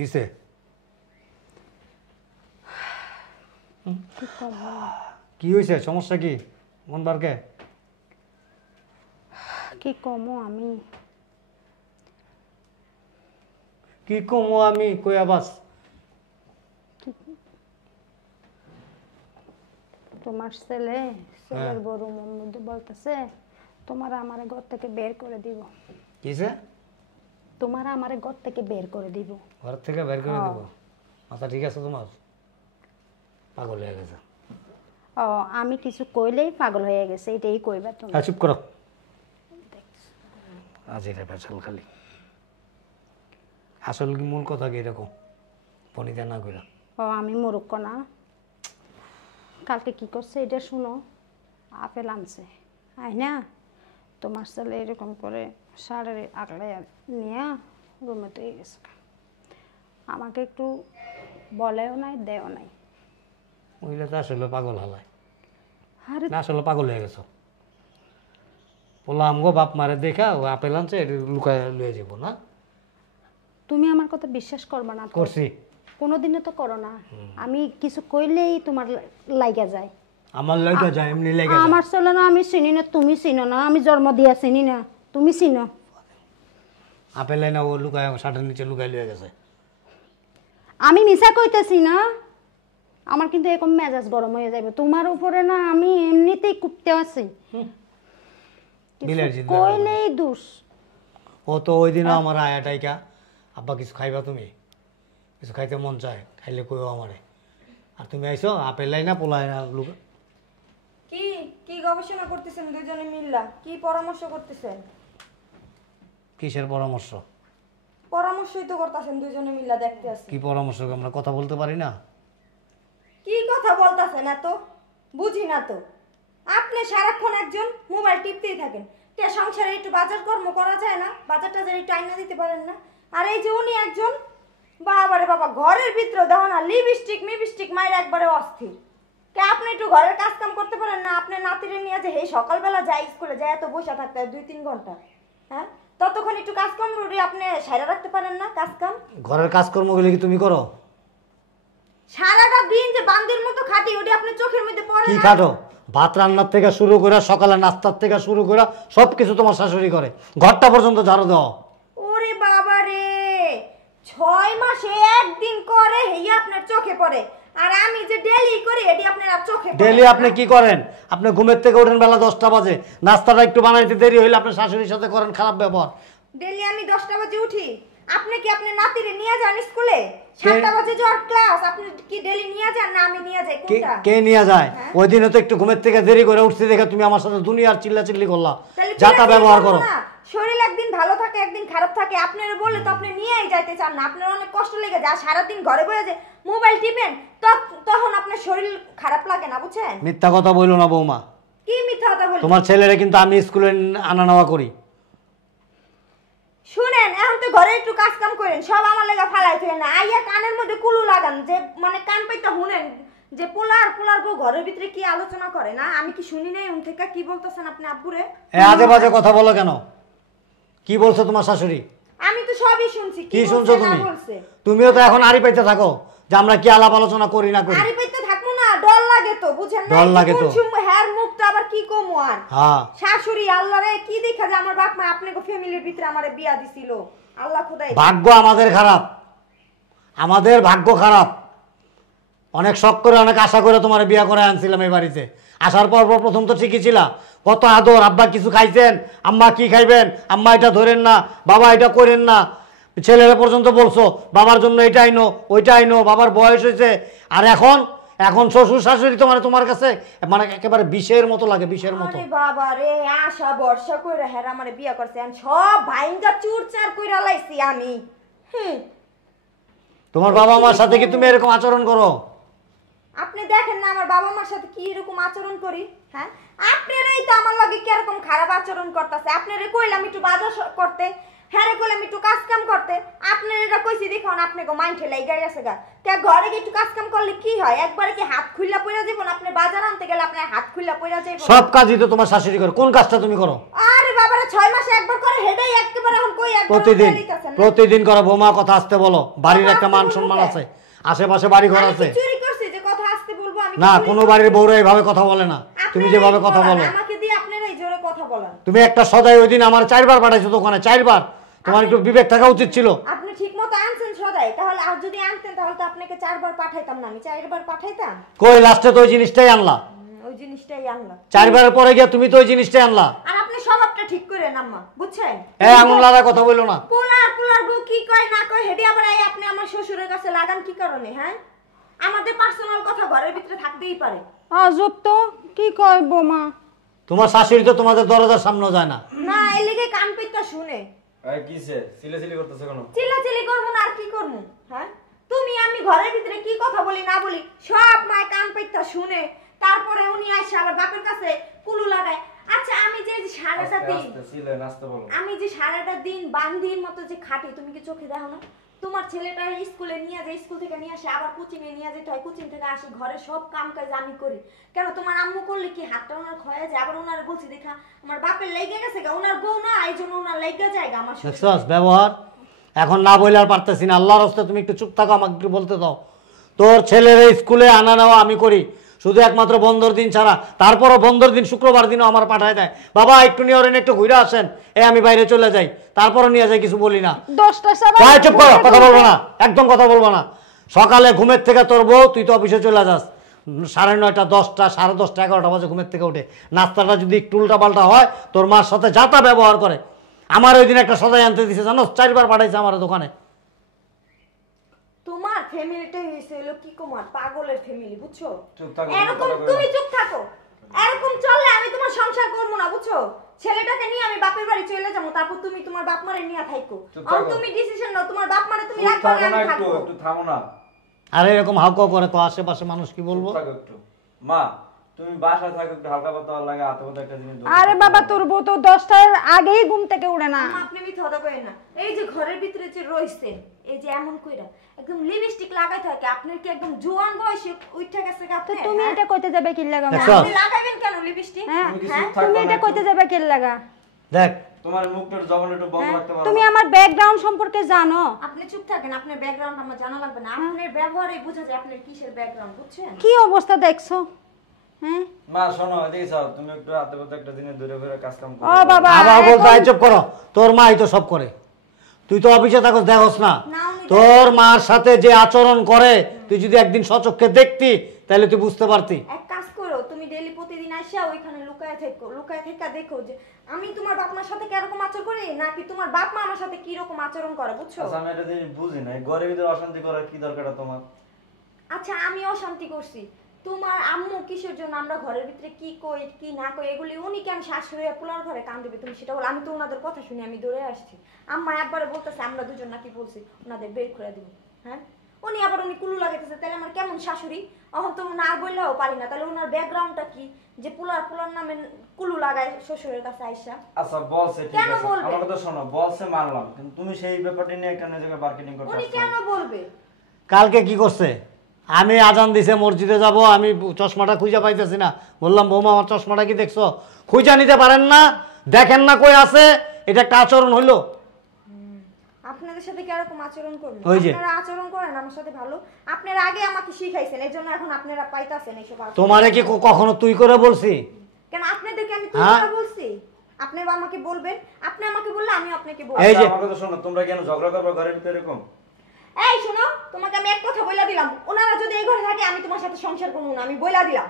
কিসে কি হয়েছে? সমস্যা কি? মন বারকে কি কমো আমি? কি কমো আমি কই আবাস? তোমার ছেলের বড় মধ্যে বলতেছে তোমার আমারে ঘর থেকে বের করে দিব। কিসে? তোমার আমারে ঘর থেকে বের করে দিব। ঘর থেকে বের করে দিব? মাথা ঠিক আছে তোমার? পাগল হয়ে গেছে। ও আমি কিছু কইলেই পাগল হয়ে গেছে, এটাই কইবা তুমি? চুপ করো। আজ এটা পেছাল খালি। আসল কি মূল কথা কি এরকম পনিতা না কইরা? ও আমি মূর্খ না? কালকে কি করছে এটা শুনো। আপেল আনছে আই না, তোমার ছেলে এরকম করে সারের আগলে নিয়ে রুমেতে গেছে। আমাকে একটু বলেও নাই দেও নাই। ওইটা তো আসলে পাগল হালায়। আরে না আসলে পাগল হয়ে গেছো। পোলা আমগো বাপ মারে দেখা ও আপেল আনছে এটা লুকায় লয়ে যাবো না? তুমি আমার কথা বিশ্বাস করবা না তো? করছি। কোনোদিনও তো করো না। আমি কিছু কইলেই তোমার লাগা যায়। আমার লাগা যায় এমনি লাগা যায়। আমার ছেলে না আমি চিনি না, তুমি চিনো না। আমি জন্ম দিয়া চিনি না, তুমি চিনো। আপেল না ও লুকায় শার্টের নিচে লুকায় লয়ে গেছে। আমি মিছা কইতেছি না। আমার কিন্তু এরকম মেজাজ গরম হয়ে যাবে তোমার উপরে না। আমি এমনিতেই কুপতে আছি, কইলেই দোষ। ও তো ওই দিনও আমার আয়াটাইকা আব্বা কিছু খাইবা তুমি? কিছু খাইতে মন চায় খাইলে কইও আমারে। আর তুমি আইছো আপেল না পোলাই না লুকা। কি কি গবেষণা করতেছেন দুইজনে মিল্লা? কি পরামর্শ করতেছেন? কিসের পরামর্শ? পরামর্শই তো করতেছেন দুইজনে মিল্লা, দেখতে আছি। কি পরামর্শ? আমরা কথা বলতে পারি না? কি কথা বলতাছেন এত? বুঝি না তো। আপনি সারাক্ষণ একজন মোবাইল টিপতেই থাকেন। কে সংসারে একটু বাজার কর্ম করা যায় না? বাজার টাজার একটু আইনা দিতে পারেন না? আর এই যে উনি একজন বাবারে বাবা, ঘরের ভিতরে দেখো না লিপস্টিক মায়ের একবারে অস্থির। কে আপনি একটু ঘরের কাজ কাম করতে পারেন না? আপনি নাতিরে নিয়ে যে এই সকালবেলা যায় স্কুলে যায় এত বসে থাকতে হয় 2-3 ঘন্টা, হ্যাঁ? ততক্ষণ একটু কাজকর্ম আপনি সাইরা রাখতে পারেন না? কাজ কাম ঘরের কাজকর্মগুলো কি তুমি করো? সারাটা দিন যে বান্দির মতো খাটি, ওটা আপনি চোখের মধ্যে পড়ে কি না? খাটো? ভাত রান্নার থেকে শুরু করে সকালে নাস্তার থেকে শুরু করে সবকিছু তোমার শাশুড়ি করে, ঘরটা পর্যন্ত ঝাড়ু দাও। ওরে বাবা রে, 6 মাসে একদিন করে হেই আপনার চোখে পড়ে। আর আমি যে ডেলি করি এটি আপনার আর চোখে পড়ে। ডেলি আপনি কি করেন? আপনি ঘুমের থেকে ওঠেন বেলা 10টা বাজে, নাস্তাটা একটু বানাইতে দেরি হইলে আপনি শাশুড়ির সাথে করেন খারাপ ব্যবহার। ডেলি আমি 10টা বাজে উঠি। আপনি কি আপনি নাতিরে নিয়ে যান স্কুলে? 7টা বাজে যাওয়ার ক্লাস, আপনি কি ডেলি নিয়ে যান না আমি নিয়ে যাই? কোনটা? কে নিয়ে যায়? ওই দিনে তো একটু ঘুমের থেকে দেরি করে উঠতে দেখে তুমি আমার সাথে দুনিয়ার চিল্লাচিল্লি করলা, যাতা ব্যবহার করো। শরীর একদিন ভালো থাকে একদিন খারাপ থাকে। আপনারা বললে তো আপনি নিয়েই যাইতে চান না। আপনার অনেক কষ্ট লেগে যায়। সারাদিন ঘরে বসে যে মোবাইল টিপেন তখন আপনার শরীর খারাপ লাগে না, বুঝছেন? মিথ্যা কথা বইলো না বৌমা। কি মিথ্যা কথা বলি? তোমার ছেলেরা কিন্তু আমি স্কুলে আনা নেওয়া করি। শুনেন, এখন তো ঘরে একটু কাজ কাম করেন, সব আমার লেগে ফালাই থুই না। আইয়া কানের মধ্যে কুলু লাগান, যে মানে কান পাইটা শুনেন যে পোলার বউ ঘরের ভিতরে কি আলোচনা করে না? আমি কি শুনি নাই? উন থেকে কি বলতেছেন আপনি আব্বুরে? আজে বাজে কথা বলো কেন? কি বলছো তোমার শাশুড়ি? আমি তো সবই শুনছি। কি শুনছো তুমি? তুমিও তো এখন আড়ি পাইতে থাকো যে আমরা কি আলাপ আলোচনা করি না করি। আড়ি পাইতে থাকবো না, ডর লাগে তো, বুঝেন না? ডর লাগে তো। হ্যার মুখটা আবার কি কমু আর। হ্যাঁ, শাশুড়ি আল্লাহ রে কি দেখা যে আমার বাপ মা আপনাকে ফ্যামিলির ভিতরে আমারে বিয়া দিছিল। আল্লাহ খোদাই। ভাগ্য আমাদের খারাপ, আমাদের ভাগ্য খারাপ। অনেক শখ করে অনেক আশা করে তোমার বিয়া করে আনছিলাম এই বাড়িতে। আসার পর প্রথম তো ঠিকই ছিল, কত আদর। আব্বা কিছু খাইছেন, আম্মা কি খাইবেন, আম্মা এটা ধরেন না, বাবা এটা করেন না। ছেলেরা পর্যন্ত বলছো বাবার জন্য এটা আইনো ওইটা আইনো, বাবার বয়স হয়েছে। আর এখন শ্বশুর শাশুড়ি তোমার কাছে মানে একেবারে বিষের মতো লাগে, বিষের মতো। আরে বাবা রে, আশা ভরসা কইরা হেরা আমারে বিয়া করছে, আর সব ভাইঙ্গা চুরচার কইরা লাইছি আমি। তোমার বাবা মার সাথে কি তুমি এরকম আচরণ করো? আপনি দেখেন না আমার বাবা মার সাথে কি এরকম আচরণ করি? হ্যাঁ, আপনারাই তো আমার লগে কি এরকম খারাপ আচরণ করতেছে। আপনারে কইলাম একটু বাজার করতে, হ্যাঁ রে বলে আমি একটু কাজ কাম করতে, আপনার এটা কইছি দেখুন আপনাকে মাইন্ডে লাইগা গেছে গা। কে ঘরে গিয়ে একটু কাজ কাম করলে কি হয়, একবারে কি হাত খুইলা পইরা যাবেন? আপনি বাজার আনতে গেলে আপনার হাত খুইলা পইরা যাবেন। সব কাজই তো তোমার শাশুড়ি করে, কোন কাজটা তুমি করো? আরে বাবারে 6 মাসে একবার করে হেডাই একেবারে এখন কই একবার প্রতিদিন দিতেছেন না? প্রতিদিন করো। বৌমা কথা আসতে বলো, বাড়ির একটা মান সম্মান আছে, আশেপাশে বাড়ি ঘর আমি আছে। কি চুরি করছি যে কথা আসতে বলবো? আমি কি না, চুরি কোনো করছি? বাড়ির বউরা এইভাবে কথা বলে না, তুমি আপনারাই যেভাবে কথা বলেন, বলো। আমাকে দিয়ে আপনারাই জোরে কথা বলেন। তুমি একটা সদাই ওই দিন আমার 4 বার পাঠাইছো দোকানে, 4 বার। তোমার একটু বিবেক থাকা উচিত ছিল। আপনি ঠিকমতো আনছেন সদাই, তাহলে আর যদি আনতেন তাহলে তো আপনাকে 4 বার পাঠাইতাম না, আমি 4 বার পাঠাইতাম। কই লাস্টে তো ওই জিনিসটাই আনলা, ওই জিনিসটাই আনলাম। 4 বারের পরে গিয়ে তুমি তো ওই জিনিসটাই আনলা। আর আপনি স্বভাবটা ঠিক করেন আম্মা, বুঝছেন? আঙুল লাগা কথা বললো না। পোলার বউ কি কয় না কয় হেডি আবার এই আপনি আমার শ্বশুরের কাছে লাগান কি কারণে? হ্যাঁ, আমাদের পার্সোনাল কথা ঘরের ভিতরে থাকতেই পারে। আজব তো, কি কয় বোমা? তোমার শাশুড়ি তো তোমাদের দরজার সামনে যায় না। না, এই লেগে কান পেটটা শুনে এই কিসে চিল্লাচিল্লি করতেছ কেন? চিল্লাচিল্লি করবো না আর কি করবো? হ্যাঁ, তুমি আমি ঘরের ভিতরে কি কথা বলি না বলি সব মায় কান পেটটা শুনে, তারপরে উনি আসে আবার বাপের কাছে কুলু লাগায়। আচ্ছা, আমি যে সারাটা দিন চিল্লে নাচতে বলো। আমি যে সারাটা দিন বান্দির মতো যে খাটি, তুমি কি চোখে দেখো না? তোমার ছেলেটা স্কুলে নিয়ে যায়, স্কুল থেকে নিয়ে আসে আবার কোচিং এ নিয়ে যেতে হয়, কোচিং থেকে আসি ঘরে সব কাম কাজ আমি করি। কেন তোমার আম্মু করলে কি হাতটা ওনার ক্ষয়ে যায়? আবার ওনার বলছি দেখা আমার বাপের লেগে গেছে গা, ওনার বউ না, এই জন্য ওনার লেগে যায় গা আমার সাথে। দেখছস ব্যবহার? এখন না বলে আর পারতেছি না। আল্লাহর রাস্তায় তুমি একটু চুপ থাকো, আমাকে একটু বলতে দাও। তোর ছেলের স্কুলে আনা নেওয়া আমি করি, শুধু একমাত্র বন্ধর দিন ছাড়া। তারপরও বন্ধর দিন শুক্রবার দিনও আমার পাঠায় দেয়, বাবা একটু নিয়ে ওরেন একটু ঘুরে আসেন। আমি বাইরে চলে যাই, তারপরও নিয়ে যাই, কিছু বলি না। 10টা তাই চুপ করো, কথা বলবো না, একদম কথা বলবো না। সকালে ঘুমের থেকে তোর বউ, তুই তো অফিসে চলে যাস 9:30, 10টা, 10:30, 11টা বাজে ঘুমের থেকে উঠে। নাস্তাটা যদি একটু উল্টা পাল্টা হয়, তোর মার সাথে যাতা ব্যবহার করে। আমার ওই দিন একটা সদাই আনতে দিছে জানো, 4 বার পাঠাইছে আমার দোকানে। তোমার ফ্যামিলিটাই হইছে হলো কি কুমার পাগলের ফ্যামিলি, বুঝছো? চুপ থাকো, এরকম কথা বলো না। তুমি চুপ থাকো, এরকম চললে আমি তোমার সংসার করবো না, বুঝছো? ছেলেটাকে নিয়ে আমি বাপের বাড়ি চলে যাবো, তারপর তুমি তোমার বাপ মারে নিয়ে থাকো। চুপ আর থাকো। তুমি ডিসিশন নাও, তোমার বাপ মারে তুমি চুপ রাখো থাকো না না, আমি একটু থাকবো। একটু থামো না। আর এরকম হাউকাউ করে তো আশেপাশে মানুষ কি বলবো। চুপ থাকো একটু। মা তুমি বাসায় থাকো, একটু হালকা পাতলা লাগে হাতে মতো একটা জিনিস ধরো। আরে বাবা, তোর বউ তো 10টার আগেই ঘুম থেকে উঠে না। আম্মা, আপনি মিথ্যা কথা কইেন না। এই যে ঘরের ভিতরে যে রইছেন, এই যে এমন কইরা একদম লিপস্টিক লাগাই থাকে, আপনার কি একদম জোয়ান বয়সে উঠা গেছে গা তো আপনি? তুমি হ্যাঁ? এটা কইতে যাবে কি লাগা? দেখছো? আপনি লাগাবেন কেন লিপস্টিক? হ্যাঁ, তুমি কি হ্যাঁ? চুপ থাকো তুমি না এটা একটু? কইতে যাবে কি লাগা? দেখ তোমার মুখটা জবান একটু বন্ধ হ্যাঁ? রাখতে পারো? তুমি আমার ব্যাকগ্রাউন্ড সম্পর্কে জানো? আপনি চুপ থাকেন, আপনার ব্যাকগ্রাউন্ড আমার জানা লাগবে না। আপনার ব্যবহারেই বোঝা যায় আপনার কিসের ব্যাকগ্রাউন্ড, বুঝছেন? কি অবস্থা দেখছো? হ্যাঁ, মা শোনো, এদিকে চাও, তুমি একটু হাতে মতো একটা জিনিস দূরে করে কাজ কাম করো। ও বাবা, আবার বলতে এখন- আই চুপ করো। তোর মাই তো সব করে, তুই তো অফিসে থাকস, দেখোস না? না, উনি তোর মার সাথে যে আচরণ করে, তুই যদি একদিন সচক্ষে দেখতি তাহলে তুই বুঝতে পারতি। এক কাজ করো, তুমি ডেইলি প্রতিদিন আসা ওইখানে লুকায় থেকে দেখো যে আমি তোমার বাপ মার সাথে কিরকম আচরণ করি, নাকি তোমার বাপ মা আমার সাথে কি রকম আচরণ করে, বুঝছো? আচ্ছা, আমি এটা জিনিস বুঝি না, এই ঘরের ভিতরে অশান্তি করার কি দরকার তোমার? আচ্ছা, আমি অশান্তি করছি, তোমার আম্মু কিসের জন্য আমরা ঘরের ভিতরে কি কই কি না কই এগুলি উনি কেন শাশুড়ি পোলার ঘরে কান দেবে তুমি সেটা বল? আমি তো ওনাদের কথা শুনি আমি দৌড়ে আসছি। আম্মা একবারে বলতেছে আমরা দুজন নাকি বলছি ওনাদের বের করে দিব। হ্যাঁ, উনি আবার উনি কুলু লাগাইতেছে, তাহলে আমার কেমন শাশুড়ি? এখন তো না বললেও পারি না, তাহলে ওনার ব্যাকগ্রাউন্ডটা কি যে পোলার নামে কুলু লাগায় শ্বশুরের কাছে আইসা? আচ্ছা বলছে, ঠিক কেন আছে, বলবে? আমার কথা শোনো, বলছে মানলাম, কিন্তু তুমি সেই ব্যাপারটা নিয়ে কেন এই জায়গায় মার্কেটিং করতে উনি আসছো? কেন বলবে? কালকে কি করছে? আমি আজান দিছে মসজিদে যাব, আমি চশমাটা খুঁজে পাইতেছি না। বললাম বৌমা আমার চশমাটা কি দেখছো? খুঁজে নিতে পারেন না, দেখেন না কই আছে? এটা একটা আচরণ হইলো? আপনাদের সাথে কিরকম আচরণ করবেন? ওই যে। আপনারা আচরণ করেন আমার সাথে ভালো, আপনারা আগে আমাকে শিখাইছেন, এই জন্য এখন আপনারা পাইতাছেন এইসব আচরণ। তোমারে কি কখনো তুই করে বলছি? কেন আপনাদেরকে আমি তুই হ্যাঁ? করে বলছি? আপনি আমাকে বলবেন, আপনি আমাকে বললে আমি আপনাকে বলবো। এই যে। আমার কথা শোনো, তোমরা কেন ঝগড়া করবে ঘরের ভিতরে এরকম? এই শোনো, তোমাকে আমি এক কথা বইলা দিলাম, ওনারা যদি এই ঘরে থাকে আমি তোমার সাথে সংসার করবো না, আমি বইলা দিলাম।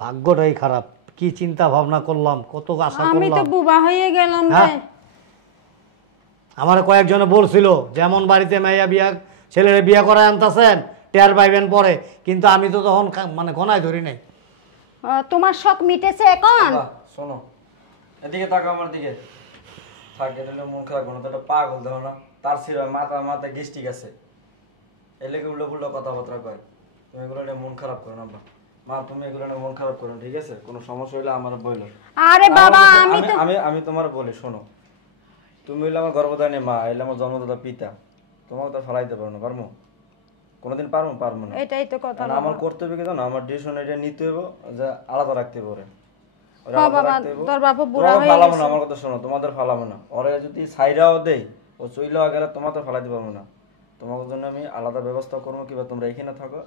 ভাগ্যটাই খারাপ, কি চিন্তা ভাবনা করলাম, কত আশা আমি তো করলাম। বুবা হয়ে গেলাম হ্যাঁ? রে। আমার কয়েকজনে বলছিল যেমন বাড়িতে মেয়া বিয়া ছেলের বিয়া করায় আনতেছেন টের পাইবেন পরে, কিন্তু আমি তো তখন মানে গনায় ধরি নাই। তোমার শখ মিটেছে এখন? বাবা, শোনো, এদিকে তাকাও আমার দিকে। থাক, এটা হলে মন খারাপ করো, তো এটা পাগল দেও না, তার ছিল মাথা গিস্টিক আছে, এলেকে উল্টো পুল্টো কথাবার্তা কয়। তুমি এগুলো নিয়ে মন খারাপ করো না বা। মা তুমি এগুলো নিয়ে মন খারাপ করো, ঠিক আছে? কোনো সমস্যা হইলে আমার বইলো। আরে বাবা, আমি তো আমি তোমার বলি শোনো, তুমি হইলে আমার গর্ভধারিণী মা, এলে আমার জন্মদাতা পিতা, তোমাকে তো ফেলাইতে পারো না, পারবো? কোনোদিন পারবো না। এটাই তো কথা কারণ আমার কর্তব্য কি জানো, আমার ডিসিশন এটা নিতে হবে যে আলাদা রাখতে পারে। বাবা, তোর বাবা বুড়া হয়ে ফালাবো না, গেছে। আমার কথা শোনো, তোমাদের ফালাবো না। ওরা যদি সাইরাও দেয়, ও চইলেও গেলে তোমাদের ফালাইতে পারবো না। তোমাদের জন্য আমি আলাদা ব্যবস্থা করবো, কিংবা তোমরা এখানে থাকো,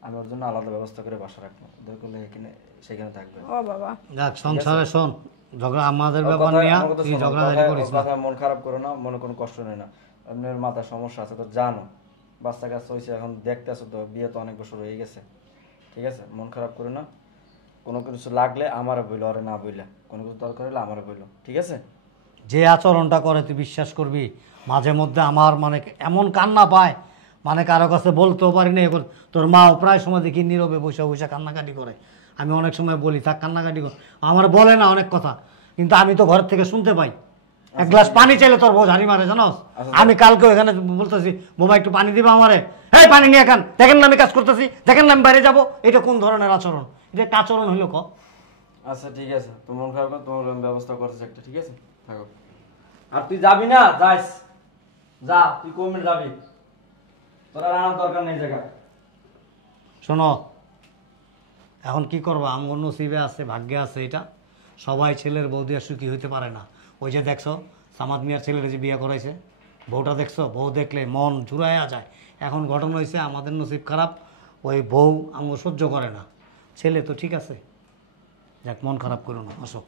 আমি ওর জন্য আলাদা ব্যবস্থা করে বাসা রাখবো, দরকার হলে এখানে সেখানে থাকবে। ও বাবা, দেখ সংসারে শোন, ঝগড়া আমাদের ওর ব্যাপার কথায়- নিয়ে আমার কথা তুই শোনো, ঝগড়া কথায়- করিস ওর না। কথায় মন খারাপ করো না, মনে কোনো কষ্ট নেই না। আপনার মাথায় সমস্যা আছে তো জানো, বাচ্চা কাচ্চা হয়েছে, এখন দেখতে আসো তো, বিয়ে তো অনেক বছর হয়ে গেছে, ঠিক আছে? মন খারাপ করো না, কোনো কিছু লাগলে আমারে বইলো, আরে না বইলা, কোনো কিছু দরকার হলে আমারে বইলো, ঠিক আছে? যে আচরণটা করে তুই বিশ্বাস করবি, মাঝে মধ্যে আমার মানে এমন কান্না পায়, মানে কারো কাছে বলতেও পারি না। তোর মাও প্রায় সময় দেখি নীরবে বসে বসে কান্নাকাটি করে। আমি অনেক সময় বলি থাক কান্নাকাটি কর, আমার বলে না অনেক কথা, কিন্তু আমি তো ঘর থেকে শুনতে পাই। এক গ্লাস পানি চাইলে তোর বউ ঝাড়ি মারে জানোস। আমি কালকে এখানে বলতেছি বোমা একটু পানি দিবা আমারে, এই পানি নিয়ে এখান, দেখেন না আমি কাজ করতেছি, দেখেন না আমি বাইরে যাবো। এটা কোন ধরনের আচরণ? এটা একটা আচরণ হইলো ক? আচ্ছা ঠিক আছে, তোমার মন খারাপ করো, তোমার আমি ব্যবস্থা করতেছি একটা, ঠিক আছে? থাকো। আর তুই যাবি না, যাইস, যা, তুই কমে যাবি, তোর আর আনার দরকার নেই জায়গা। শোনো, এখন কি করবো, আমার নসিবে আছে, ভাগ্যে আছে এটা। সবাই ছেলের বউ দিয়ে সুখী হইতে পারে না। ওই যে দেখছো সামাদ মিয়ার ছেলের যে বিয়ে করাইছে, বউটা দেখছো, বউ দেখলে মন জুড়াইয়া যায়। এখন ঘটনা হয়েছে আমাদের নসিব খারাপ, ওই বউ আমার সহ্য করে না। ছেলে তো ঠিক আছে, যাক মন খারাপ করো না, আসো।